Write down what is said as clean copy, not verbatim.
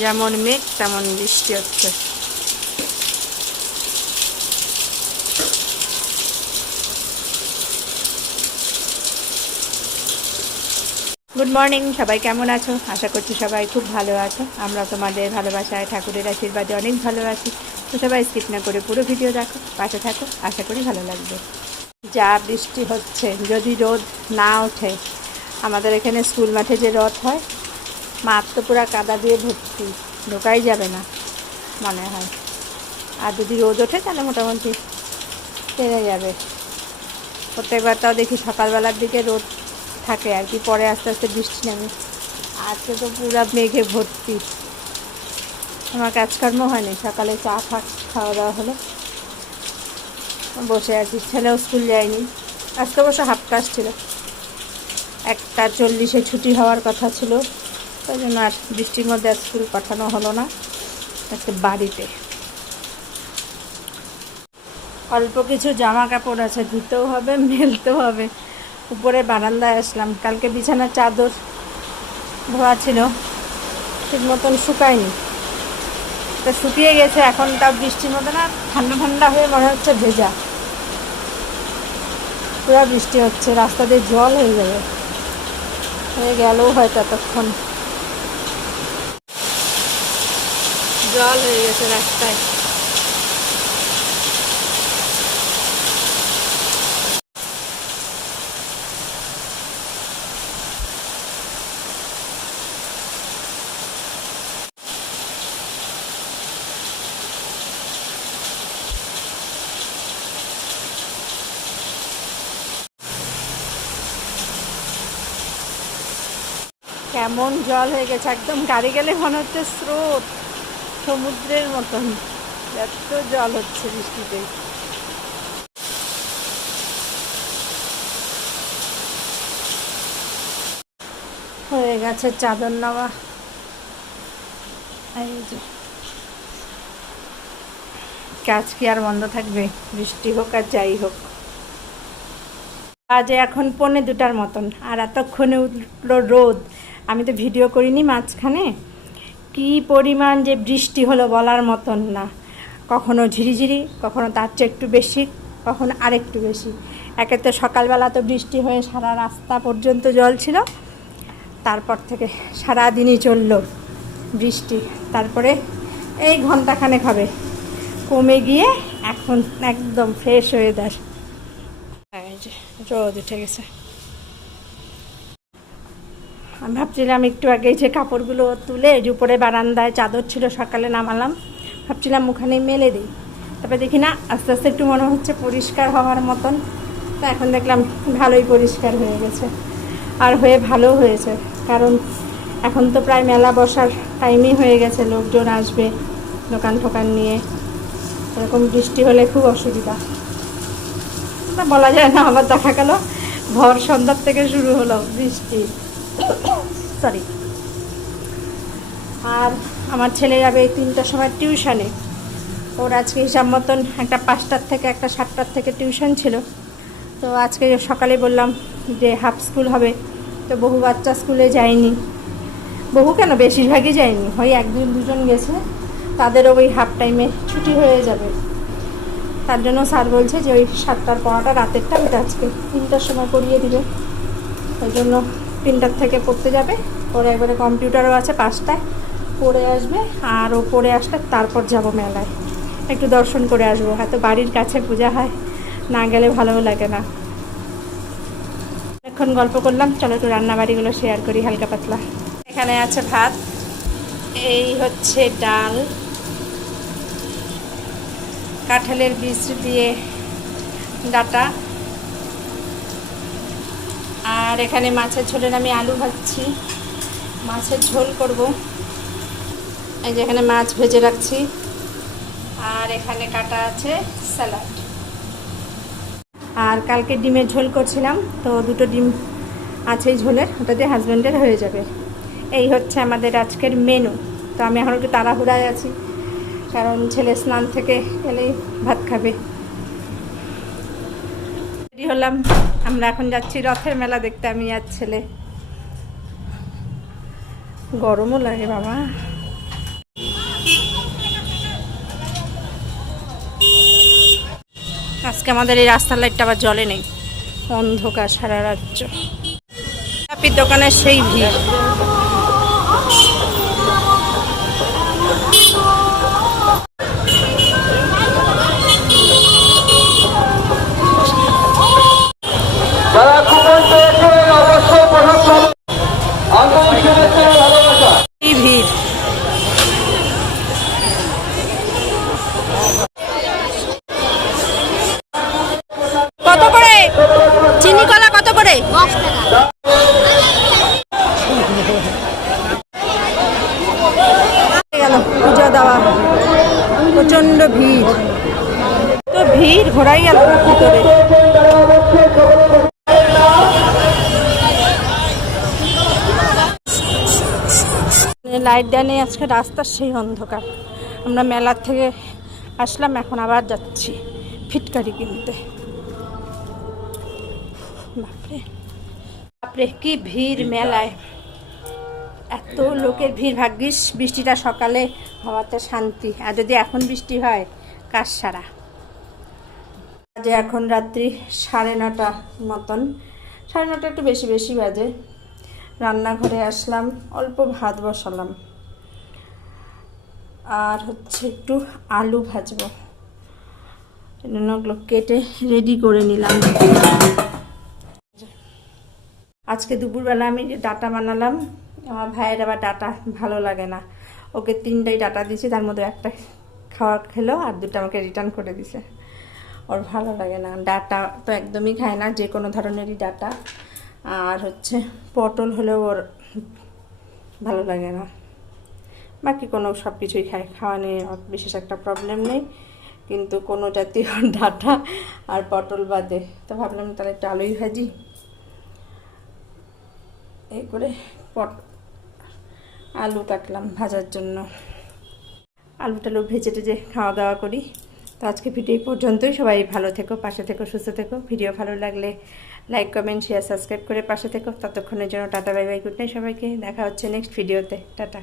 যেমন মেঘ তেমন বৃষ্টি হচ্ছে। গুড মর্নিং, সবাই কেমন আছো? আশা করছি সবাই খুব ভালো আছো। আমরা তোমাদের ভালোবাসায় ঠাকুরের আশীর্বাদে অনেক ভালো আছি। তো সবাই স্কিপ না করে পুরো ভিডিও দেখো, পাশে থাকো, আশা করি ভালো লাগবে। যা বৃষ্টি হচ্ছে, যদি রোদ না ওঠে, আমাদের এখানে স্কুল মাঠে যে রথ হয়, মাঠ তো পুরো কাদা দিয়ে ভর্তি, ঢোকাই যাবে না মনে হয়। আর যদি রোদ ওঠে তাহলে মোটামুটি পেরে যাবে। প্রত্যেকবার তাও দেখি সকালবেলার দিকে রোদ থাকে আর কি, পরে আস্তে আস্তে বৃষ্টি নামে। আজকে তো পুরো মেঘে ভর্তি। আমার কাজকর্ম হয়নি, সকালে চা খাওয়া দাওয়া হলো, বসে আছি। ছেলেও স্কুল যায়নি, আজকে অবশ্য হাফ ক্লাস ছিল। 1:40 ছুটি হওয়ার কথা ছিল, তাই জন্য আর বৃষ্টির মধ্যে স্কুল পাঠানো হলো না। আজকে বাড়িতে অল্প কিছু জামা কাপড় আছে, ধুতেও হবে, মেলতেও হবে। উপরে বারান্দায় আসলাম, কালকে বিছানার চাদর ধোয়া ছিল, ঠিক মতন শুকায়নি। তা শুকিয়ে গেছে, এখন তাও বৃষ্টির মতো না, ঠান্ডা ঠান্ডা হয়ে মনে হচ্ছে ভেজা। পুরো বৃষ্টি হচ্ছে, রাস্তা দিয়ে জল হয়ে যাবে, হয়ে গেলেও হয়তো এতক্ষণ। জল হয়ে গেছে রাস্তায়। কেমন জল হয়ে গেছে, একদম গাড়ি গেলে মনে হচ্ছে স্রোত, সমুদ্রের মতন এত জল হচ্ছে বৃষ্টিতে। হয়ে গেছে চাদর নেওয়া। এই যে কাজ কি আর বন্ধ থাকবে, বৃষ্টি হোক আর যাই হোক। আজ এখন 1:45 মতন, আর এতক্ষণে উঠলো রোদ। আমি তো ভিডিও করিনি মাঝখানে, কি পরিমাণ যে বৃষ্টি হলো বলার মতন না। কখনো ঝিরিঝিরি, কখনো তার চেয়ে একটু বেশি, কখনো আরেকটু বেশি। একে তো সকালবেলা তো বৃষ্টি হয়ে সারা রাস্তা পর্যন্ত জল ছিল, তারপর থেকে সারাদিনই চললো বৃষ্টি। তারপরে এই ঘন্টাখানেক হবে কমে গিয়ে এখন একদম ফ্রেশ ওয়েদার। এই যে রোদ উঠে গেছে। আমি ভাবছিলাম একটু আগে যে কাপড়গুলো তুলে যে উপরে বারান্দায় চাদর ছিল সকালে নামালাম, ভাবছিলাম ওখানেই মেলে দিই। তারপরে দেখি না, আস্তে আস্তে একটু মনে হচ্ছে পরিষ্কার হওয়ার মতন। তো এখন দেখলাম ভালোই পরিষ্কার হয়ে গেছে, আর হয়ে ভালো হয়েছে। কারণ এখন তো প্রায় মেলা বসার টাইমই হয়ে গেছে, লোকজন আসবে দোকান ঠোকান নিয়ে। এরকম বৃষ্টি হলে খুব অসুবিধা, তা বলা যায় না। আবার দেখা গেল ভর সন্ধ্যার থেকে শুরু হলো বৃষ্টি, সরি। আর আমার ছেলে যাবে এই 3টার সময় টিউশনে। ওর আজকে হিসাব মতন একটা 5টার থেকে একটা 7টার থেকে টিউশন ছিল। তো আজকে সকালে বললাম যে হাফ স্কুল হবে, তো বহু বাচ্চা স্কুলে যায়নি। বহু কেন, বেশিরভাগই যায়নি, হয় 1-2জন গেছে, তাদেরও ওই হাফ টাইমে ছুটি হয়ে যাবে। তার জন্য স্যার বলছে যে ওই 7টার পড়াটা রাতেরটা ওইটা আজকে 3টার সময় পড়িয়ে দিবে। ওই জন্য 3টার থেকে পড়তে যাবে। পরে একবারে কম্পিউটারও আছে 5টায়, পড়ে আসবে। আর ও পড়ে আসলে তারপর যাব মেলায়, একটু দর্শন করে আসবো। হয়তো বাড়ির কাছে পূজা হয়, না গেলে ভালোও লাগে না। এখন গল্প করলাম, চলো একটু রান্নাবাড়িগুলো শেয়ার করি হালকা পাতলা। এখানে আছে ভাত, এই হচ্ছে ডাল, কাঁঠালের বীজ দিয়ে ডাটা, আর এখানে মাছের ঝোলের আমি আলু ভাজছি, মাছের ঝোল করব। এই যে এখানে মাছ ভেজে রাখছি, আর এখানে কাটা আছে স্যালাড। আর কালকে ডিমের ঝোল করছিলাম, তো 2টো ডিম আছে ঝোলের, ওটা দিয়ে হাজব্যান্ডের হয়ে যাবে। এই হচ্ছে আমাদের আজকের মেনু। তো আমি এখন একটু তাড়াহুড়ায় আছি, কারণ ছেলে স্নান থেকে এলেই ভাত খাবে। রেডি হলাম, আমরা এখন যাচ্ছি রথের মেলা দেখতে, আমি আর ছেলে। গরমও লাগে বাবা। আজকে আমাদের এই রাস্তার লাইটটা আবার জ্বলে নেই, অন্ধকার সারা রাজ্য। কাপির দোকানের সেই ভিড়। কি ভিড়! কত করে চিনি কলা, কত করে? গেল পূজা দেওয়া, প্রচন্ড ভিড়, তো ভিড় ঘোরাই গেল ভিতরে। লাইট দেয় নেই আজকে, রাস্তার সেই অন্ধকার। আমরা মেলার থেকে আসলাম, এখন আবার যাচ্ছি ফিটকারি কিনতে। বাপরে বাপরে কি ভিড় মেলায়, এত লোকের ভিড়। ভাগ্যিস বৃষ্টিটা সকালে হওয়াতে শান্তি, আর যদি এখন বৃষ্টি হয় কাজ সারা। যে এখন রাত্রি 9:30 মতন, 9:30 একটু বেশি বেশি বাজে। রান্নাঘরে আসলাম, অল্প ভাত বসালাম, আর হচ্ছে একটু আলু ভাজবো, ওগুলো কেটে রেডি করে নিলাম। আজকে দুপুরবেলা আমি যে ডাটা বানালাম, আমার ভাইয়ের আবার ডাটা ভালো লাগে না, ওকে 3টাই ডাটা দিয়েছি, তার মধ্যে একটা খাওয়া খেলো আর 2টা আমাকে রিটার্ন করে দিছে। ওর ভালো লাগে না ডাটা, তো একদমই খায় না, যে কোনো ধরনেরই ডাটা। আর হচ্ছে পটল হলেও ওর ভালো লাগে না, বাকি কোনো সব কিছুই খায়, খাওয়া নিয়ে বিশেষ একটা প্রবলেম নেই, কিন্তু কোনো জাতীয় ডাটা আর পটল বাদে। তো ভাবলাম তাহলে একটু আলুই ভাজি, এই করে আলু কাটলাম ভাজার জন্য। আলু টালু ভেজে টেজে খাওয়া দাওয়া করি। তো আজকে ভিডিও পর্যন্তই। সবাই ভালো থেকো, পাশে থেকো, সুস্থ থেকো। ভিডিও ভালো লাগলে লাইক, কমেন্ট, শেয়ার, সাবস্ক্রাইব করে পাশে থেকো। ততক্ষণের জন্য tata, bye bye, good night সবাইকে। দেখা হচ্ছে নেক্সট ভিডিওতে। টাটা।